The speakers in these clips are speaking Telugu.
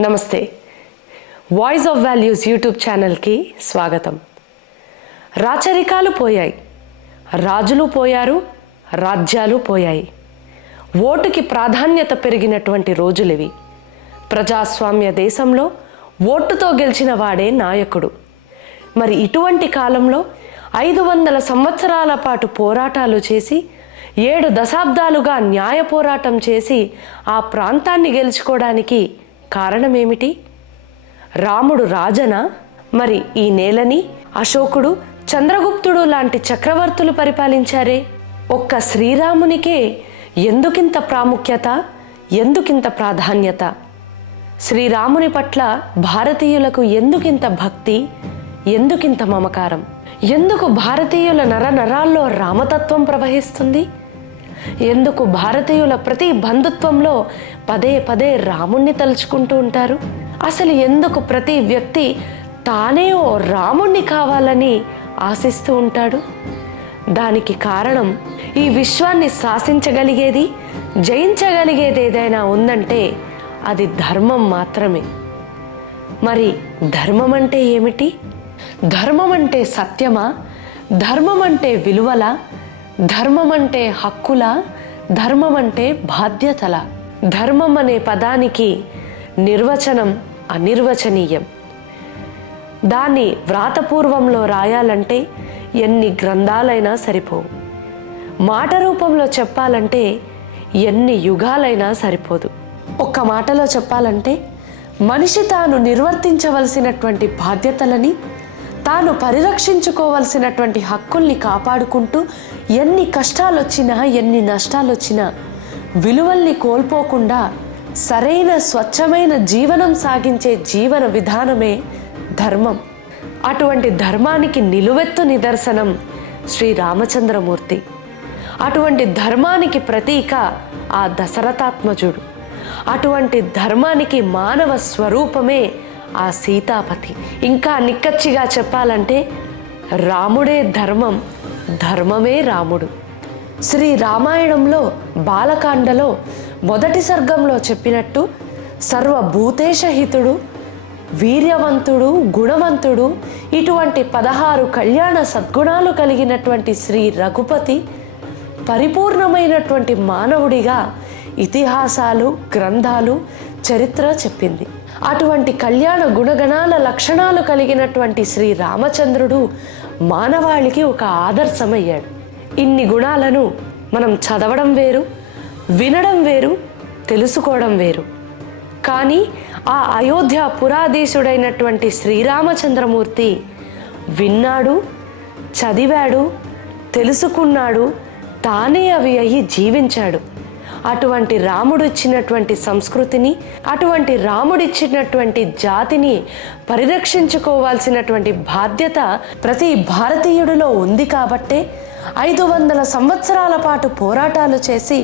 నమస్తే. వాయిస్ ఆఫ్ వాల్యూస్ యూట్యూబ్ ఛానల్కి స్వాగతం. రాచరికాలు పోయాయి, రాజులు పోయారు, రాజ్యాలు పోయాయి. ఓటుకి ప్రాధాన్యత పెరిగినటువంటి రోజులివి. ప్రజాస్వామ్య దేశంలో ఓటుతో గెలిచిన వాడే నాయకుడు. మరి ఇటువంటి కాలంలో 500 సంవత్సరాల పాటు పోరాటాలు చేసి 7 దశాబ్దాలుగా న్యాయ పోరాటం చేసి ఆ ప్రాంతాన్ని గెలుచుకోవడానికి కారణమేమిటి? రాముడు రాజనా? మరి ఈ నేలని అశోకుడు, చంద్రగుప్తుడు లాంటి చక్రవర్తులు పరిపాలించారే. ఒక్క శ్రీరామునికే ఎందుకింత ప్రాముఖ్యత, ఎందుకింత ప్రాధాన్యత? శ్రీరాముని పట్ల భారతీయులకు ఎందుకింత భక్తి, ఎందుకింత మమకారం? ఎందుకు భారతీయుల నరాల్లో రామతత్వం ప్రవహిస్తుంది? ఎందుకు భారతీయుల ప్రతి బంధుత్వంలో పదే పదే రాముణ్ణి తలుచుకుంటూ ఉంటారు? అసలు ఎందుకు ప్రతి వ్యక్తి తానే ఓ రాముణ్ణి కావాలని ఆశిస్తూ ఉంటాడు? దానికి కారణం, ఈ విశ్వాన్ని శాసించగలిగేది, జయించగలిగేది ఏదైనా ఉందంటే అది ధర్మం మాత్రమే. మరి ధర్మం అంటే ఏమిటి? ధర్మం అంటే సత్యమా? ధర్మం అంటే విలువలా? ధర్మం అంటే హక్కులా? ధర్మం అంటే బాధ్యతలా? ధర్మం అనే పదానికి నిర్వచనం అనిర్వచనీయం. దాన్ని వ్రాతపూర్వంలో రాయాలంటే ఎన్ని గ్రంథాలైనా సరిపోవు. మాట రూపంలో చెప్పాలంటే ఎన్ని యుగాలైనా సరిపోదు. ఒక్క మాటలో చెప్పాలంటే మనిషి తాను నిర్వర్తించవలసినటువంటి బాధ్యతలని, తాను పరిరక్షించుకోవలసినటువంటి హక్కుల్ని కాపాడుకుంటూ ఎన్ని కష్టాలు వచ్చినా, ఎన్ని నష్టాలు వచ్చినా విలువల్ని కోల్పోకుండా సరైన స్వచ్ఛమైన జీవనం సాగించే జీవన విధానమే ధర్మం. అటువంటి ధర్మానికి నిలువెత్తు నిదర్శనం శ్రీరామచంద్రమూర్తి. అటువంటి ధర్మానికి ప్రతీక ఆ దశరథాత్మజుడు. అటువంటి ధర్మానికి మానవ స్వరూపమే ఆ సీతాపతి. ఇంకా నిక్కచ్చిగా చెప్పాలంటే రాముడే ధర్మం, ధర్మమే రాముడు. శ్రీ రామాయణంలో బాలకాండలో మొదటి సర్గంలో చెప్పినట్టు సర్వభూతేశహితుడు, వీర్యవంతుడు, గుణవంతుడు, ఇటువంటి 16 కళ్యాణ సద్గుణాలు కలిగినటువంటి శ్రీ రఘుపతి పరిపూర్ణమైనటువంటి మానవుడిగా ఇతిహాసాలు, గ్రంథాలు, చరిత్ర చెప్పింది. అటువంటి కళ్యాణ గుణగణాల లక్షణాలు కలిగినటువంటి శ్రీ రామచంద్రుడు మానవాళికి ఒక ఆదర్శమయ్యాడు. ఇన్ని గుణాలను మనం చదవడం వేరు, వినడం వేరు, తెలుసుకోవడం వేరు. కానీ ఆ అయోధ్య పురాధీశుడైనటువంటి శ్రీరామచంద్రమూర్తి విన్నాడు, చదివాడు, తెలుసుకున్నాడు, తానే అవి అయ్యి జీవించాడు. అటువంటి రాముడిచ్చినటువంటి సంస్కృతిని, అటువంటి రాముడిచ్చినటువంటి జాతిని పరిరక్షించుకోవాల్సినటువంటి బాధ్యత ప్రతి భారతీయుడిలో ఉంది. కాబట్టే 500 సంవత్సరాల పాటు పోరాటాలు చేసి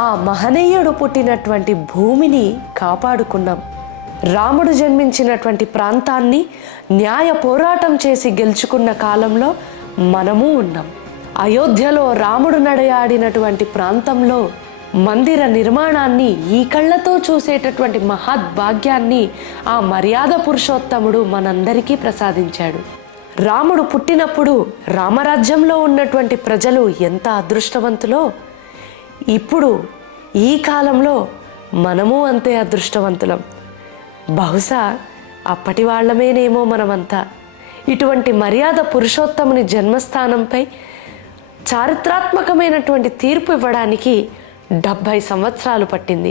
ఆ మహనీయుడు పుట్టినటువంటి భూమిని కాపాడుకున్నాం. రాముడు జన్మించినటువంటి ప్రాంతాన్ని న్యాయ పోరాటం చేసి గెలుచుకున్న కాలంలో మనము ఉన్నాం. అయోధ్యలో రాముడు నడయాడినటువంటి ప్రాంతంలో మందిర నిర్మాణాన్ని ఈ కళ్ళతో చూసేటటువంటి మహద్భాగ్యాన్ని ఆ మర్యాద పురుషోత్తముడు మనందరికీ ప్రసాదించాడు. రాముడు పుట్టినప్పుడు రామరాజ్యంలో ఉన్నటువంటి ప్రజలు ఎంత అదృష్టవంతులో, ఇప్పుడు ఈ కాలంలో మనము అంతే అదృష్టవంతులం. బహుశా అప్పటి వాళ్ళమేనేమో మనమంతా. ఇటువంటి మర్యాద పురుషోత్తముని జన్మస్థానంపై చారిత్రాత్మకమైనటువంటి తీర్పు ఇవ్వడానికి 70 సంవత్సరాలు పట్టింది.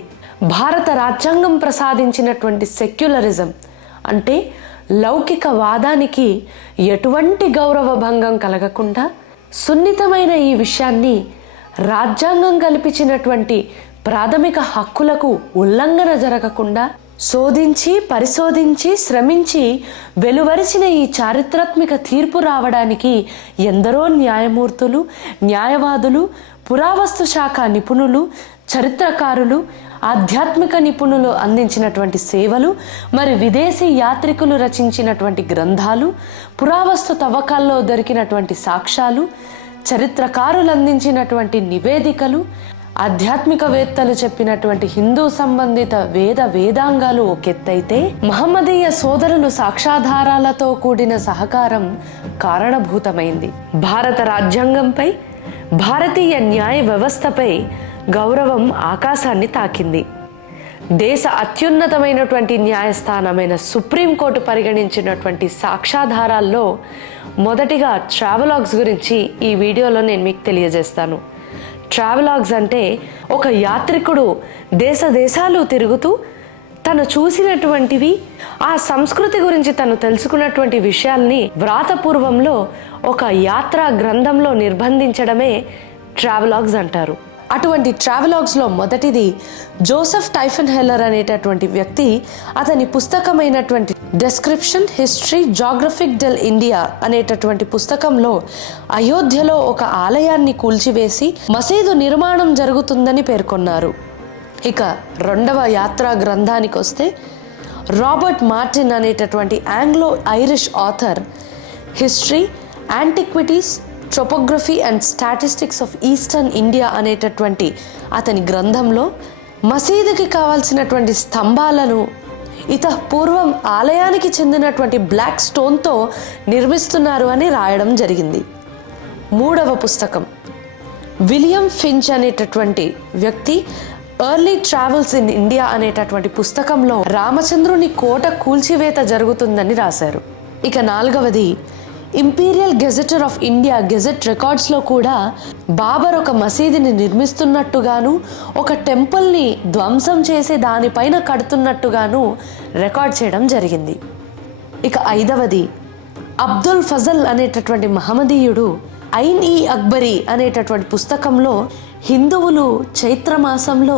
భారత రాజ్యాంగం ప్రసాదించినటువంటి సెక్యులరిజం అంటే లౌకిక వాదానికి ఎటువంటి గౌరవ భంగం కలగకుండా, సున్నితమైన ఈ విషయాన్ని రాజ్యాంగం కల్పించినటువంటి ప్రాథమిక హక్కులకు ఉల్లంఘన జరగకుండా శోధించి, పరిశోధించి, శ్రమించి వెలువరిచిన ఈ చారిత్రాత్మక తీర్పు రావడానికి ఎందరో న్యాయమూర్తులు, న్యాయవాదులు, పురావస్తు శాఖ నిపుణులు, చరిత్రకారులు, ఆధ్యాత్మిక నిపుణులు అందించినటువంటి సేవలు, మరి విదేశీ యాత్రికులు రచించినటువంటి గ్రంథాలు, పురావస్తు తవ్వకాల్లో దొరికినటువంటి సాక్ష్యాలు, చరిత్రకారులు అందించినటువంటి నివేదికలు, ఆధ్యాత్మికవేత్తలు చెప్పినటువంటి హిందూ సంబంధిత వేదాంగాలు ఒకెత్తైతే, మహమ్మదీయ సోదరులు సాక్ష్యాధారాలతో కూడిన సహకారం కారణభూతమైంది. భారత రాజ్యాంగంపై, భారతీయ న్యాయ వ్యవస్థపై గౌరవం ఆకాశాన్ని తాకింది. దేశ అత్యున్నతమైనటువంటి న్యాయస్థానమైన సుప్రీంకోర్టు పరిగణించినటువంటి సాక్ష్యాధారాల్లో మొదటిగా ట్రావెలాగ్స్ గురించి ఈ వీడియోలో నేను మీకు తెలియజేస్తాను. ట్రావెలాగ్స్ అంటే ఒక యాత్రికుడు దేశాలు తిరుగుతూ తను చూసినటువంటివి, ఆ సంస్కృతి గురించి తను తెలుసుకున్నటువంటి విషయాల్ని వ్రాతపూర్వంలో ఒక యాత్రా గ్రంథంలో నిర్బంధించడమే ట్రావెలాగ్స్ అంటారు. అటువంటి ట్రావెలాగ్స్లో మొదటిది జోసెఫ్ టైఫన్ హెల్లర్ అనేటటువంటి వ్యక్తి అతని పుస్తకమైనటువంటి డెస్క్రిప్షన్ హిస్టరీ జాగ్రఫిక్ డెల్ ఇండియా అనేటటువంటి పుస్తకంలో అయోధ్యలో ఒక ఆలయాన్ని కూల్చివేసి మసీదు నిర్మాణం జరుగుతుందని పేర్కొన్నారు. ఇక రెండవ యాత్రా గ్రంథానికి వస్తే రాబర్ట్ మార్టిన్ అనేటటువంటి Anglo Irish author history, antiquities, topography and statistics of eastern India అనేటటువంటి అతని గ్రంథంలో మసీదుకి కావాల్సినటువంటి స్తంభాలను పూర్వం ఆలయానికి చెందినటువంటి బ్లాక్ స్టోన్తో నిర్మిస్తున్నారు అని రాయడం జరిగింది. మూడవ పుస్తకం విలియం ఫించ్ అనేటటువంటి వ్యక్తి ఎర్లీ ట్రావెల్స్ ఇన్ ఇండియా అనేటటువంటి పుస్తకంలో రామచంద్రుని కోట కూల్చివేత జరుగుతుందని రాశారు. ఇక నాలుగవది ఇంపీరియల్ గెజెటర్ ఆఫ్ ఇండియా గెజెట్ రికార్డ్స్లో కూడా బాబర్ ఒక మసీదుని నిర్మిస్తున్నట్టుగాను, ఒక టెంపుల్ని ధ్వంసం చేసి దానిపైన కడుతున్నట్టుగాను రికార్డ్ చేయడం జరిగింది. ఇక ఐదవది అబ్దుల్ ఫజల్ అనేటటువంటి మహమ్మదీయుడు ఐన్ ఈ అక్బరీ అనేటటువంటి పుస్తకంలో హిందువులు చైత్రమాసంలో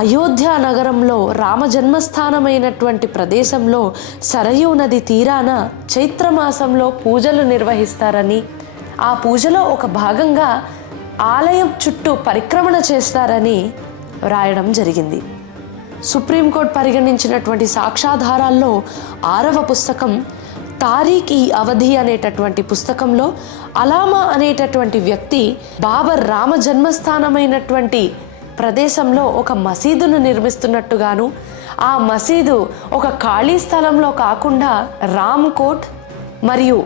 అయోధ్య నగరంలో రామ జన్మస్థానమైనటువంటి ప్రదేశంలో సరయూ నది తీరాన చైత్రమాసంలో పూజలు నిర్వహిస్తారని, ఆ పూజలో ఒక భాగంగా ఆలయం చుట్టూ పరిక్రమణ చేస్తారని రాయడం జరిగింది. సుప్రీంకోర్టు పరిగణించినటువంటి సాక్ష్యాధారాల్లో ఆరవ పుస్తకం తారీఖ్ ఈ అవధి అనేటటువంటి పుస్తకంలో అలామా అనేటటువంటి వ్యక్తి బాబర్ రామ జన్మస్థానమైనటువంటి ప్రదేశంలో ఒక మసీదును నిర్మిస్తున్నట్టుగాను, ఆ మసీదు ఒక ఖాళీ స్థలంలో కాకుండా రామ్ కోట్ మరియు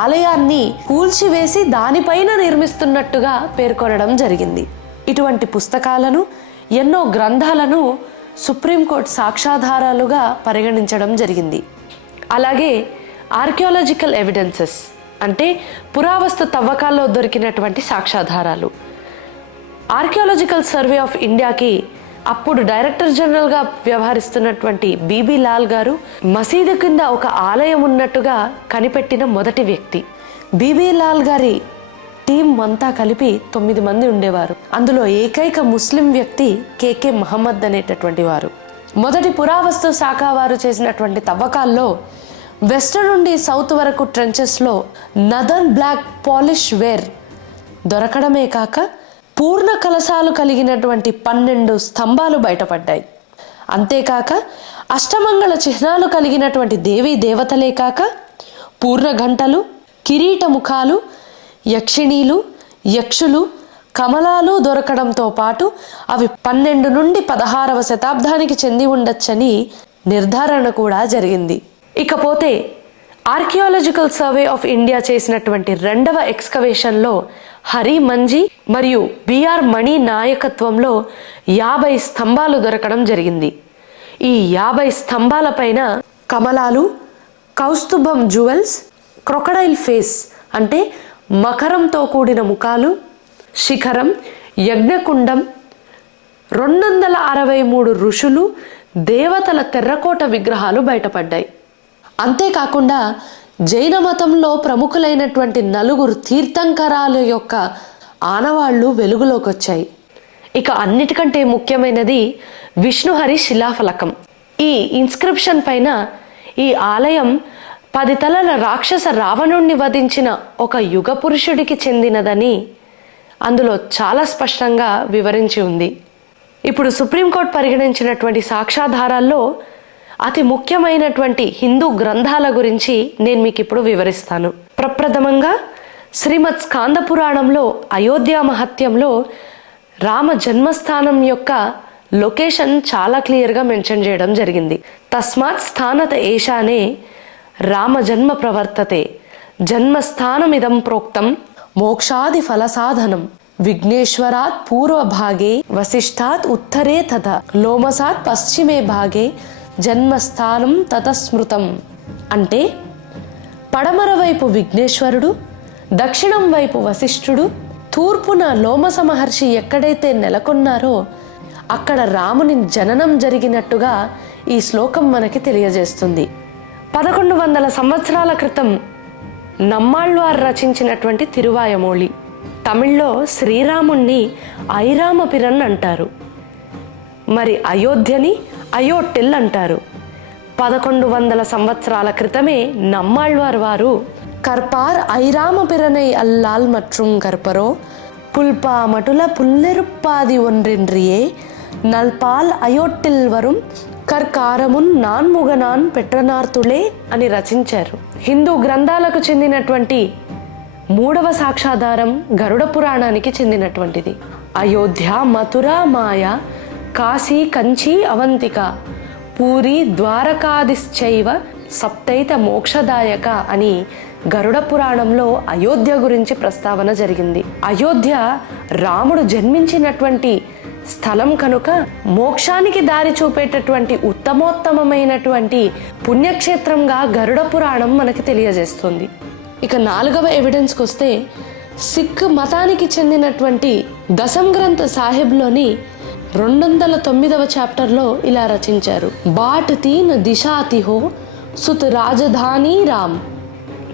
ఆలయాన్ని కూల్చివేసి దానిపైన నిర్మిస్తున్నట్టుగా పేర్కొనడం జరిగింది. ఇటువంటి పుస్తకాలను, ఎన్నో గ్రంథాలను సుప్రీంకోర్టు సాక్ష్యాధారాలుగా పరిగణించడం జరిగింది. అలాగే ఆర్కియాలజికల్ ఎవిడెన్సెస్ అంటే పురావస్తు తవ్వకాల్లో దొరికినటువంటి సాక్ష్యాధారాలు. ఆర్కియాలజికల్ సర్వే ఆఫ్ ఇండియాకి అప్పుడు డైరెక్టర్ జనరల్గా వ్యవహరిస్తున్నటువంటి బీబీ లాల్ గారు మసీదు కింద ఒక ఆలయం ఉన్నట్టుగా కనిపెట్టిన మొదటి వ్యక్తి. బీబీ లాల్ గారి టీం అంతా కలిపి 9 మంది ఉండేవారు. అందులో ఏకైక ముస్లిం వ్యక్తి కేకే మహమ్మద్ అనేటటువంటి వారు. మొదటి పురావస్తు శాఖ వారు చేసినటువంటి తవ్వకాల్లో వెస్ట్ నుండి సౌత్ వరకు ట్రెంచెస్లో నదర్న్ బ్లాక్ పాలిష్ వేర్ దొరకడమే కాక పూర్ణ కలశాలు కలిగినటువంటి 12 స్తంభాలు బయటపడ్డాయి. అంతేకాక అష్టమంగళ చిహ్నాలు కలిగినటువంటి దేవీ దేవతలే కాక పూర్ణ గంటలు, కిరీట ముఖాలు, యక్షిణీలు, యక్షులు, కమలాలు దొరకడంతో పాటు అవి 12 నుండి 16వ శతాబ్దానికి చెంది ఉండొచ్చని నిర్ధారణ కూడా జరిగింది. ఇకపోతే ఆర్కియాలజికల్ సర్వే ఆఫ్ ఇండియా చేసినటువంటి రెండవ ఎక్స్కవేషన్లో హరి మంజీ మరియు బిఆర్ మణి నాయకత్వంలో 50 స్తంభాలు దొరకడం జరిగింది. ఈ 50 స్తంభాల పైన కమలాలు, కౌస్తుభం జ్యువెల్స్, క్రొకడైల్ ఫేస్ అంటే మకరంతో కూడిన ముఖాలు, శిఖరం, యజ్ఞకుండం, 263 ఋషులు, దేవతల తెర్రకోట విగ్రహాలు బయటపడ్డాయి. అంతేకాకుండా జైన మతంలో ప్రముఖులైనటువంటి 4 తీర్థంకరాల యొక్క ఆనవాళ్లు వెలుగులోకి వచ్చాయి. ఇక అన్నిటికంటే ముఖ్యమైనది విష్ణుహరి శిలాఫలకం. ఈ ఇన్స్క్రిప్షన్ పైన ఈ ఆలయం 10 తలల రాక్షస రావణుణ్ణి వధించిన ఒక యుగ పురుషుడికి చెందినదని అందులో చాలా స్పష్టంగా వివరించి ఉంది. ఇప్పుడు సుప్రీంకోర్టు పరిగణించినటువంటి సాక్ష్యాధారాల్లో అతి ముఖ్యమైనటువంటి హిందూ గ్రంథాల గురించి నేను మీకు ఇప్పుడు వివరిస్తాను. ప్రప్రథమంగా శ్రీమద్ స్కాంద పురాణంలో అయోధ్య మహత్యంలో రామ జన్మస్థానం యొక్క లొకేషన్ చాలా క్లియర్గా మెన్షన్ చేయడం జరిగింది. తస్మాత్ స్థానత ఏషానే రామ జన్మ ప్రవర్తతే, జన్మస్థానమిదం ప్రోక్తం మోక్షాది ఫలసాధనం, విఘ్నేశ్వరాత్ పూర్వభాగే వశిష్ఠాత్ ఉత్తరే తథ లోమసాత్ పశ్చిమే భాగే జన్మస్థానం తతస్మృతం. అంటే పడమర వైపు విఘ్నేశ్వరుడు, దక్షిణం వైపు వశిష్ఠుడు, తూర్పున లోమస మహర్షి ఎక్కడైతే నెలకొన్నారో అక్కడ రాముని జననం జరిగినట్టుగా ఈ శ్లోకం మనకి తెలియజేస్తుంది. 1100 సంవత్సరాల క్రితం నమ్మాళ్వార్ రచించినటువంటి తిరువాయమొళి, తమిళ్లో శ్రీరాముణ్ణి ఐరామపిరన్ అంటారు, మరి అయోధ్యని అయోటిల్ అంటారు. 1100 సంవత్సరాల క్రితమే నమ్మాళ్వార్ వారు కర్పార్ ఐరామపిరనై అల్లాల్ మట్రుం కర్పరో పుల్పా మటుల పుల్లెరుప్పాది ఒన్రిండ్రియే నల్పాల్ అయోటిల్ వரும் కర్కారమున్ నాన్ముగనాన్ పెట్రనార్తులే అని రచించారు. హిందూ గ్రంథాలకు చెందినటువంటి 3వ సాక్షాధారం గరుడ పురాణానికి చెందినటువంటిది. అయోధ్య, మథుర, మాయ, కాశీ, కంచి, అవంతిక, పూరి, ద్వారకాదిశ్చైవ సప్తైత మోక్షదాయక అని గరుడ పురాణంలో అయోధ్య గురించి ప్రస్తావన జరిగింది. అయోధ్య రాముడు జన్మించినటువంటి స్థలం కనుక మోక్షానికి దారి చూపేటటువంటి ఉత్తమోత్తమైనటువంటి పుణ్యక్షేత్రంగా గరుడ పురాణం మనకి తెలియజేస్తుంది. ఇక 4వ ఎవిడెన్స్కి వస్తే సిక్ మతానికి చెందినటువంటి దశం గ్రంథ సాహిబ్లోని 209వ చాప్టర్లో ఇలా రచించారు. బాట్ తీన్ దిశాతిహో సుత్ రాజధాని రామ్.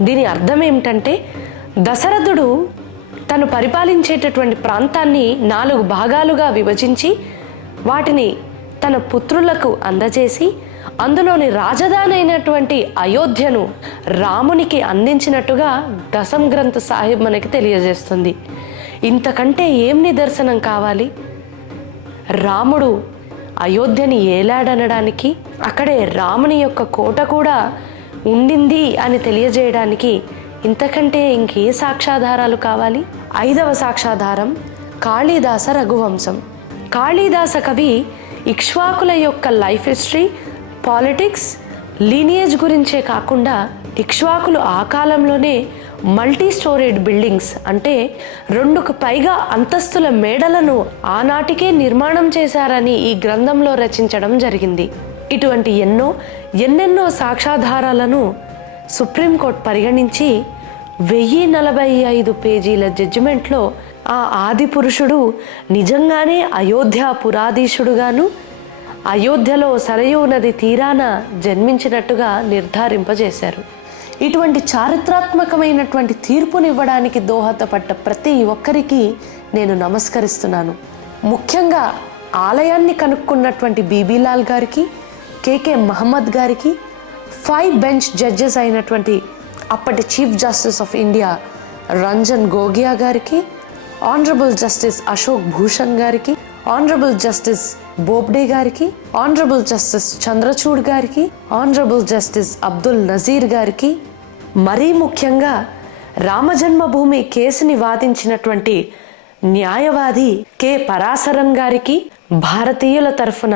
దీని అర్థం ఏమిటంటే దశరథుడు తను పరిపాలించేటటువంటి ప్రాంతాన్ని 4 భాగాలుగా విభజించి వాటిని తన పుత్రులకు అందజేసి అందులోని రాజధాని అయినటువంటి అయోధ్యను రామునికి అందించినట్టుగా దశం గ్రంథ సాహిబ్ మనకి తెలియజేస్తుంది. ఇంతకంటే ఏం నిదర్శనం కావాలి? రాముడు అయోధ్యని ఏలాడనడానికి, అక్కడే రాముని యొక్క కోట కూడా ఉండింది అని తెలియజేయడానికి ఇంతకంటే ఇంకే సాక్ష్యాధారాలు కావాలి? 5వ సాక్ష్యాధారం కాళిదాస రఘువంశం. కాళిదాస కవి ఇక్ష్వాకుల యొక్క లైఫ్ హిస్టరీ, పాలిటిక్స్, లీనియేజ్ గురించే కాకుండా ఇక్ష్వాకులు ఆ కాలంలోనే మల్టీ స్టోరీడ్ బిల్డింగ్స్ అంటే 2కు పైగా అంతస్తుల మేడలను ఆనాటికే నిర్మాణం చేశారని ఈ గ్రంథంలో రచించడం జరిగింది. ఇటువంటి ఎన్నెన్నో సాక్ష్యాధారాలను సుప్రీంకోర్టు పరిగణించి 1045 పేజీల జడ్జిమెంట్లో ఆ ఆది పురుషుడు నిజంగానే అయోధ్య పురాధీశుడుగాను అయోధ్యలో సరయూ నది తీరాన జన్మించినట్టుగా నిర్ధారింపజేశారు. ఇటువంటి చారిత్రాత్మకమైనటువంటి తీర్పునివ్వడానికి దోహదపడ్డ ప్రతి ఒక్కరికి నేను నమస్కరిస్తున్నాను. ముఖ్యంగా ఆలయాన్ని కనుక్కున్నటువంటి బీబీలాల్ గారికి, కేకే మహమ్మద్ గారికి, 5 బెంచ్ జడ్జెస్ అయినటువంటి అప్పటి chief justice of India Ranjan Gogoi గారికి, ఆనరబుల్ జస్టిస్ అశోక్ భూషణ్ గారికి, ఆనరబుల్ జస్టిస్ బోబ్డే గారికి, ఆనరబుల్ జస్టిస్ చంద్రచూడ్ గారికి, ఆనరబుల్ జస్టిస్ అబ్దుల్ నజీర్ గారికి, మరీ ముఖ్యంగా రామజన్మభూమి కేసుని వాదించినటువంటి న్యాయవాది కె పరాశరన్ గారికి భారతీయుల తరఫున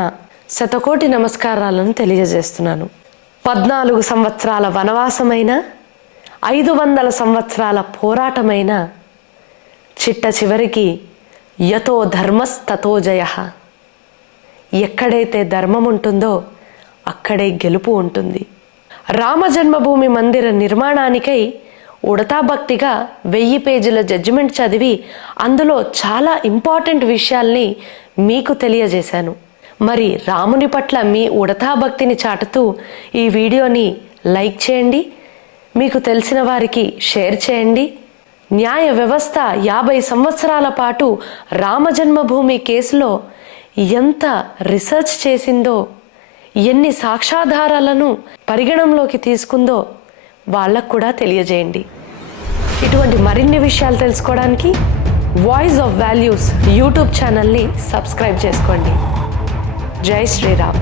శతకోటి నమస్కారాలను తెలియజేస్తున్నాను. 14 సంవత్సరాల వనవాసమైన, 500 సంవత్సరాల పోరాటమైన చిట్ట చివరికి యతో ధర్మస్తతో జయః. ఎక్కడైతే ధర్మం ఉంటుందో అక్కడే గెలుపు ఉంటుంది. రామ జన్మభూమి మందిర నిర్మాణానికై ఉడతా భక్తిగా 1000 పేజీల జడ్జిమెంట్ చదివి అందులో చాలా ఇంపార్టెంట్ విషయాల్ని మీకు తెలియజేశాను. మరి రాముని పట్ల మీ ఉడతా భక్తిని చాటుతూ ఈ వీడియోని లైక్ చేయండి, మీకు తెలిసిన వారికి షేర్ చేయండి. న్యాయ వ్యవస్థ 50 సంవత్సరాల పాటు రామజన్మభూమి కేసులో ఎంత రీసెర్చ్ చేసిందో, ఎన్ని సాక్ష్యాధారాలను పరిగణంలోకి తీసుకుందో వాళ్ళకు కూడా తెలియజేయండి. ఇటువంటి మరిన్ని విషయాలు తెలుసుకోవడానికి వాయిస్ ఆఫ్ వాల్యూస్ యూట్యూబ్ ఛానల్ని సబ్స్క్రైబ్ చేసుకోండి. జై శ్రీరామ్.